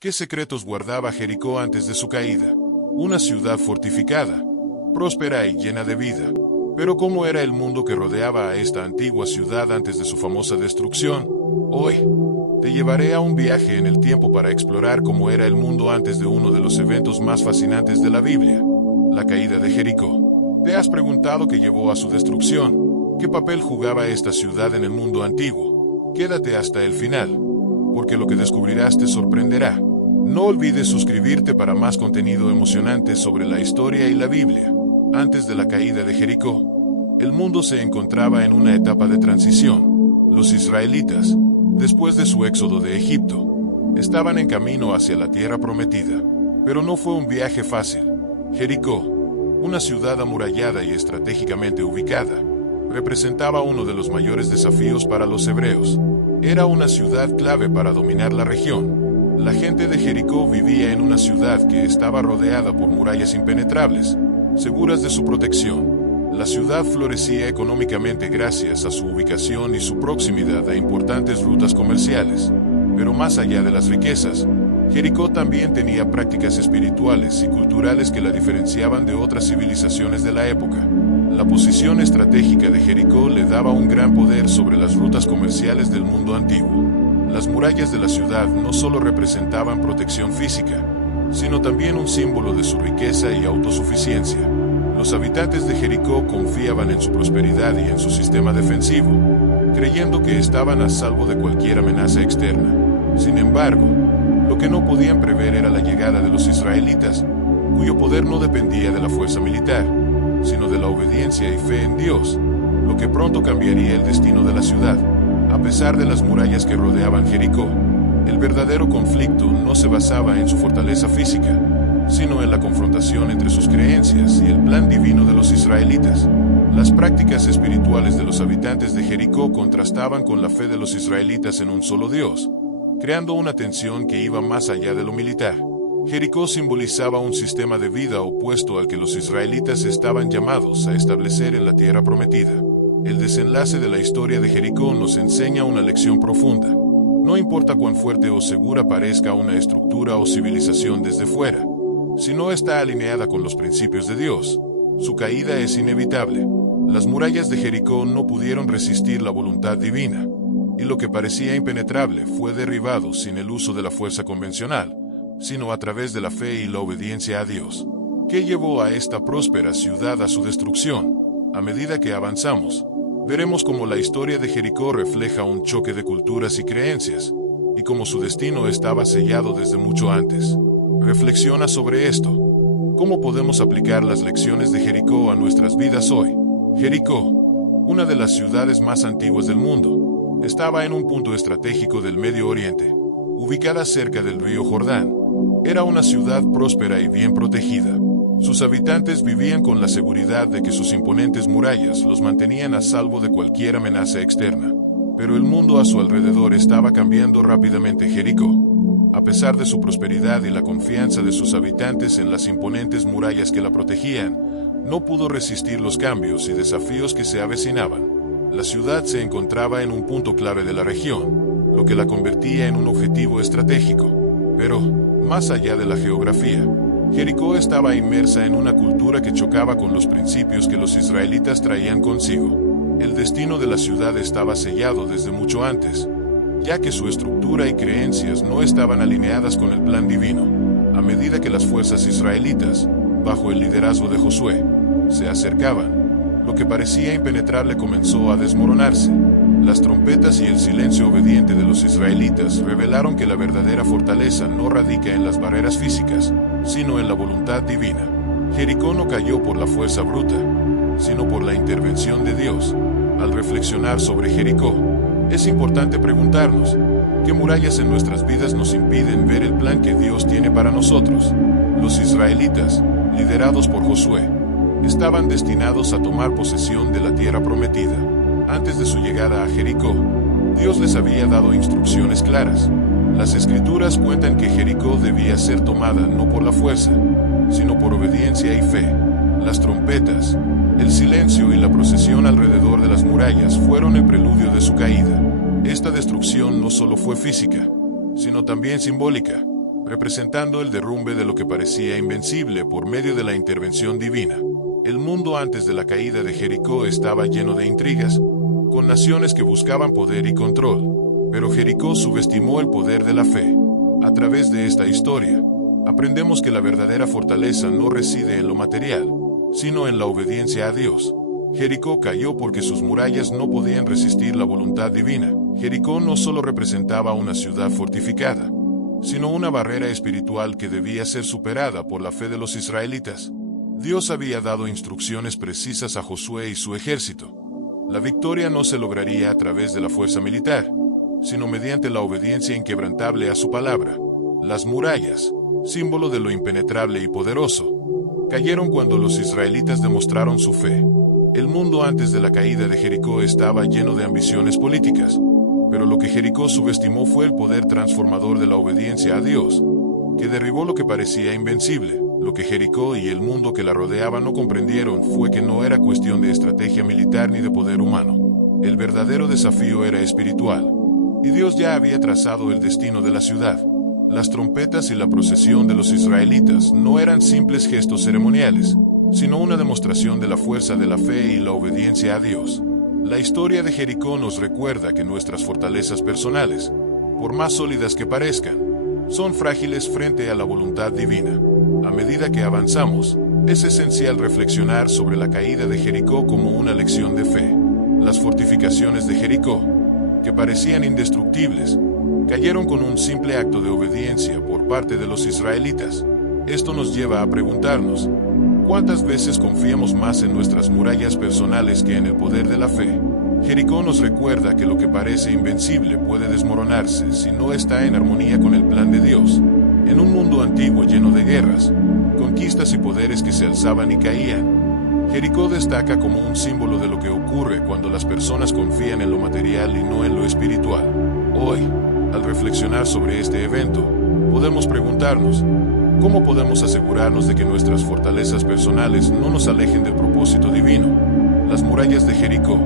¿Qué secretos guardaba Jericó antes de su caída? Una ciudad fortificada, próspera y llena de vida. Pero ¿cómo era el mundo que rodeaba a esta antigua ciudad antes de su famosa destrucción? Hoy, te llevaré a un viaje en el tiempo para explorar cómo era el mundo antes de uno de los eventos más fascinantes de la Biblia, la caída de Jericó. ¿Te has preguntado qué llevó a su destrucción? ¿Qué papel jugaba esta ciudad en el mundo antiguo? Quédate hasta el final, porque lo que descubrirás te sorprenderá. No olvides suscribirte para más contenido emocionante sobre la historia y la Biblia. Antes de la caída de Jericó, el mundo se encontraba en una etapa de transición. Los israelitas, después de su éxodo de Egipto, estaban en camino hacia la tierra prometida. Pero no fue un viaje fácil. Jericó, una ciudad amurallada y estratégicamente ubicada, representaba uno de los mayores desafíos para los hebreos. Era una ciudad clave para dominar la región. La gente de Jericó vivía en una ciudad que estaba rodeada por murallas impenetrables, seguras de su protección. La ciudad florecía económicamente gracias a su ubicación y su proximidad a importantes rutas comerciales. Pero más allá de las riquezas, Jericó también tenía prácticas espirituales y culturales que la diferenciaban de otras civilizaciones de la época. La posición estratégica de Jericó le daba un gran poder sobre las rutas comerciales del mundo antiguo. Las murallas de la ciudad no solo representaban protección física, sino también un símbolo de su riqueza y autosuficiencia. Los habitantes de Jericó confiaban en su prosperidad y en su sistema defensivo, creyendo que estaban a salvo de cualquier amenaza externa. Sin embargo, lo que no podían prever era la llegada de los israelitas, cuyo poder no dependía de la fuerza militar, sino de la obediencia y fe en Dios, lo que pronto cambiaría el destino de la ciudad. A pesar de las murallas que rodeaban Jericó, el verdadero conflicto no se basaba en su fortaleza física, sino en la confrontación entre sus creencias y el plan divino de los israelitas. Las prácticas espirituales de los habitantes de Jericó contrastaban con la fe de los israelitas en un solo Dios, creando una tensión que iba más allá de lo militar. Jericó simbolizaba un sistema de vida opuesto al que los israelitas estaban llamados a establecer en la tierra prometida. El desenlace de la historia de Jericó nos enseña una lección profunda. No importa cuán fuerte o segura parezca una estructura o civilización desde fuera, si no está alineada con los principios de Dios, su caída es inevitable. Las murallas de Jericó no pudieron resistir la voluntad divina, y lo que parecía impenetrable fue derribado sin el uso de la fuerza convencional, sino a través de la fe y la obediencia a Dios. ¿Qué llevó a esta próspera ciudad a su destrucción? A medida que avanzamos, veremos cómo la historia de Jericó refleja un choque de culturas y creencias, y cómo su destino estaba sellado desde mucho antes. Reflexiona sobre esto. ¿Cómo podemos aplicar las lecciones de Jericó a nuestras vidas hoy? Jericó, una de las ciudades más antiguas del mundo, estaba en un punto estratégico del Medio Oriente, ubicada cerca del río Jordán. Era una ciudad próspera y bien protegida. Sus habitantes vivían con la seguridad de que sus imponentes murallas los mantenían a salvo de cualquier amenaza externa. Pero el mundo a su alrededor estaba cambiando rápidamente. Jericó, a pesar de su prosperidad y la confianza de sus habitantes en las imponentes murallas que la protegían, no pudo resistir los cambios y desafíos que se avecinaban. La ciudad se encontraba en un punto clave de la región, lo que la convertía en un objetivo estratégico. Pero, más allá de la geografía, Jericó estaba inmersa en una cultura que chocaba con los principios que los israelitas traían consigo. El destino de la ciudad estaba sellado desde mucho antes, ya que su estructura y creencias no estaban alineadas con el plan divino. A medida que las fuerzas israelitas, bajo el liderazgo de Josué, se acercaban, lo que parecía impenetrable comenzó a desmoronarse. Las trompetas y el silencio obediente de los israelitas revelaron que la verdadera fortaleza no radica en las barreras físicas, sino en la voluntad divina. Jericó no cayó por la fuerza bruta, sino por la intervención de Dios. Al reflexionar sobre Jericó, es importante preguntarnos, ¿qué murallas en nuestras vidas nos impiden ver el plan que Dios tiene para nosotros? Los israelitas, liderados por Josué, estaban destinados a tomar posesión de la tierra prometida. Antes de su llegada a Jericó, Dios les había dado instrucciones claras. Las Escrituras cuentan que Jericó debía ser tomada no por la fuerza, sino por obediencia y fe. Las trompetas, el silencio y la procesión alrededor de las murallas fueron el preludio de su caída. Esta destrucción no solo fue física, sino también simbólica. representando el derrumbe de lo que parecía invencible por medio de la intervención divina. El mundo antes de la caída de Jericó estaba lleno de intrigas, con naciones que buscaban poder y control, pero Jericó subestimó el poder de la fe. A través de esta historia, aprendemos que la verdadera fortaleza no reside en lo material, sino en la obediencia a Dios. Jericó cayó porque sus murallas no podían resistir la voluntad divina. Jericó no solo representaba una ciudad fortificada, sino una barrera espiritual que debía ser superada por la fe de los israelitas. Dios había dado instrucciones precisas a Josué y su ejército. La victoria no se lograría a través de la fuerza militar, sino mediante la obediencia inquebrantable a su palabra. Las murallas, símbolo de lo impenetrable y poderoso, cayeron cuando los israelitas demostraron su fe. El mundo antes de la caída de Jericó estaba lleno de ambiciones políticas, pero lo que Jericó subestimó fue el poder transformador de la obediencia a Dios, que derribó lo que parecía invencible. Lo que Jericó y el mundo que la rodeaba no comprendieron fue que no era cuestión de estrategia militar ni de poder humano. El verdadero desafío era espiritual, y Dios ya había trazado el destino de la ciudad. Las trompetas y la procesión de los israelitas no eran simples gestos ceremoniales, sino una demostración de la fuerza de la fe y la obediencia a Dios. La historia de Jericó nos recuerda que nuestras fortalezas personales, por más sólidas que parezcan, son frágiles frente a la voluntad divina. A medida que avanzamos, es esencial reflexionar sobre la caída de Jericó como una lección de fe. Las fortificaciones de Jericó, que parecían indestructibles, cayeron con un simple acto de obediencia por parte de los israelitas. Esto nos lleva a preguntarnos, ¿cuántas veces confiamos más en nuestras murallas personales que en el poder de la fe? Jericó nos recuerda que lo que parece invencible puede desmoronarse si no está en armonía con el plan de Dios. En un mundo antiguo lleno de guerras, conquistas y poderes que se alzaban y caían, Jericó destaca como un símbolo de lo que ocurre cuando las personas confían en lo material y no en lo espiritual. Hoy, al reflexionar sobre este evento, podemos preguntarnos, ¿cómo podemos asegurarnos de que nuestras fortalezas personales no nos alejen del propósito divino? Las murallas de Jericó,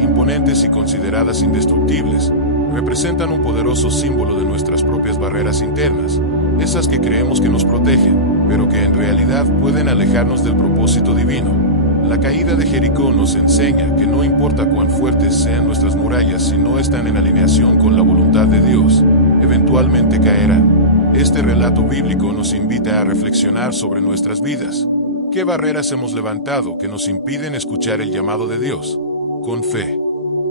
imponentes y consideradas indestructibles, representan un poderoso símbolo de nuestras propias barreras internas, esas que creemos que nos protegen, pero que en realidad pueden alejarnos del propósito divino. La caída de Jericó nos enseña que no importa cuán fuertes sean nuestras murallas si no están en alineación con la voluntad de Dios, eventualmente caerán. Este relato bíblico nos invita a reflexionar sobre nuestras vidas. ¿Qué barreras hemos levantado que nos impiden escuchar el llamado de Dios? Con fe,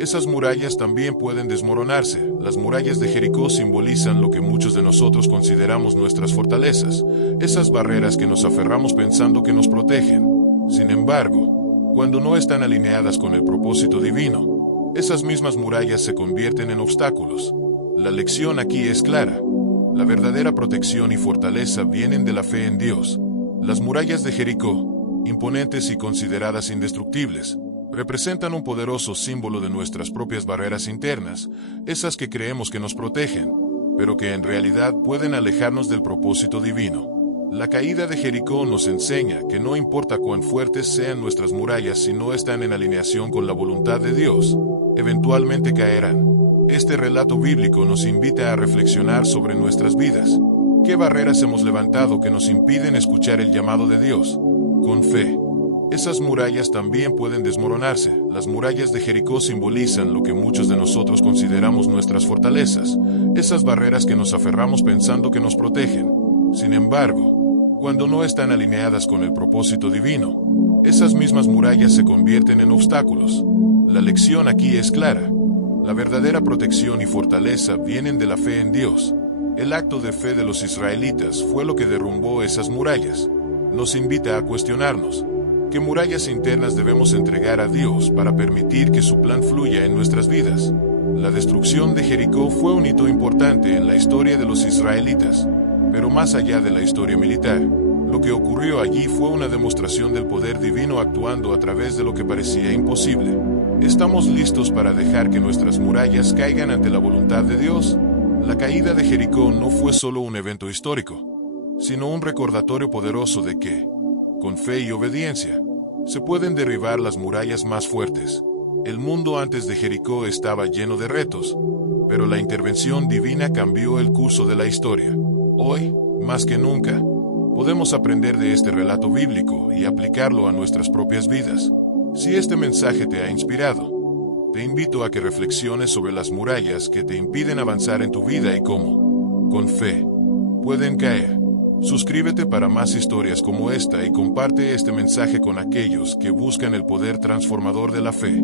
esas murallas también pueden desmoronarse. Las murallas de Jericó simbolizan lo que muchos de nosotros consideramos nuestras fortalezas, esas barreras que nos aferramos pensando que nos protegen. Sin embargo, cuando no están alineadas con el propósito divino, esas mismas murallas se convierten en obstáculos. La lección aquí es clara. La verdadera protección y fortaleza vienen de la fe en Dios. Las murallas de Jericó, imponentes y consideradas indestructibles, representan un poderoso símbolo de nuestras propias barreras internas, esas que creemos que nos protegen, pero que en realidad pueden alejarnos del propósito divino. La caída de Jericó nos enseña que no importa cuán fuertes sean nuestras murallas si no están en alineación con la voluntad de Dios, eventualmente caerán. Este relato bíblico nos invita a reflexionar sobre nuestras vidas. ¿Qué barreras hemos levantado que nos impiden escuchar el llamado de Dios? Con fe, esas murallas también pueden desmoronarse. Las murallas de Jericó simbolizan lo que muchos de nosotros consideramos nuestras fortalezas, esas barreras que nos aferramos pensando que nos protegen. Sin embargo, cuando no están alineadas con el propósito divino, esas mismas murallas se convierten en obstáculos. La lección aquí es clara. La verdadera protección y fortaleza vienen de la fe en Dios. El acto de fe de los israelitas fue lo que derrumbó esas murallas. Nos invita a cuestionarnos, ¿qué murallas internas debemos entregar a Dios para permitir que su plan fluya en nuestras vidas? La destrucción de Jericó fue un hito importante en la historia de los israelitas. Pero más allá de la historia militar, lo que ocurrió allí fue una demostración del poder divino actuando a través de lo que parecía imposible. ¿Estamos listos para dejar que nuestras murallas caigan ante la voluntad de Dios? La caída de Jericó no fue solo un evento histórico, sino un recordatorio poderoso de que, con fe y obediencia, se pueden derribar las murallas más fuertes. El mundo antes de Jericó estaba lleno de retos, pero la intervención divina cambió el curso de la historia. Hoy, Más que nunca, podemos aprender de este relato bíblico y aplicarlo a nuestras propias vidas. Si este mensaje te ha inspirado, te invito a que reflexiones sobre las murallas que te impiden avanzar en tu vida y cómo, con fe, pueden caer. Suscríbete para más historias como esta y comparte este mensaje con aquellos que buscan el poder transformador de la fe.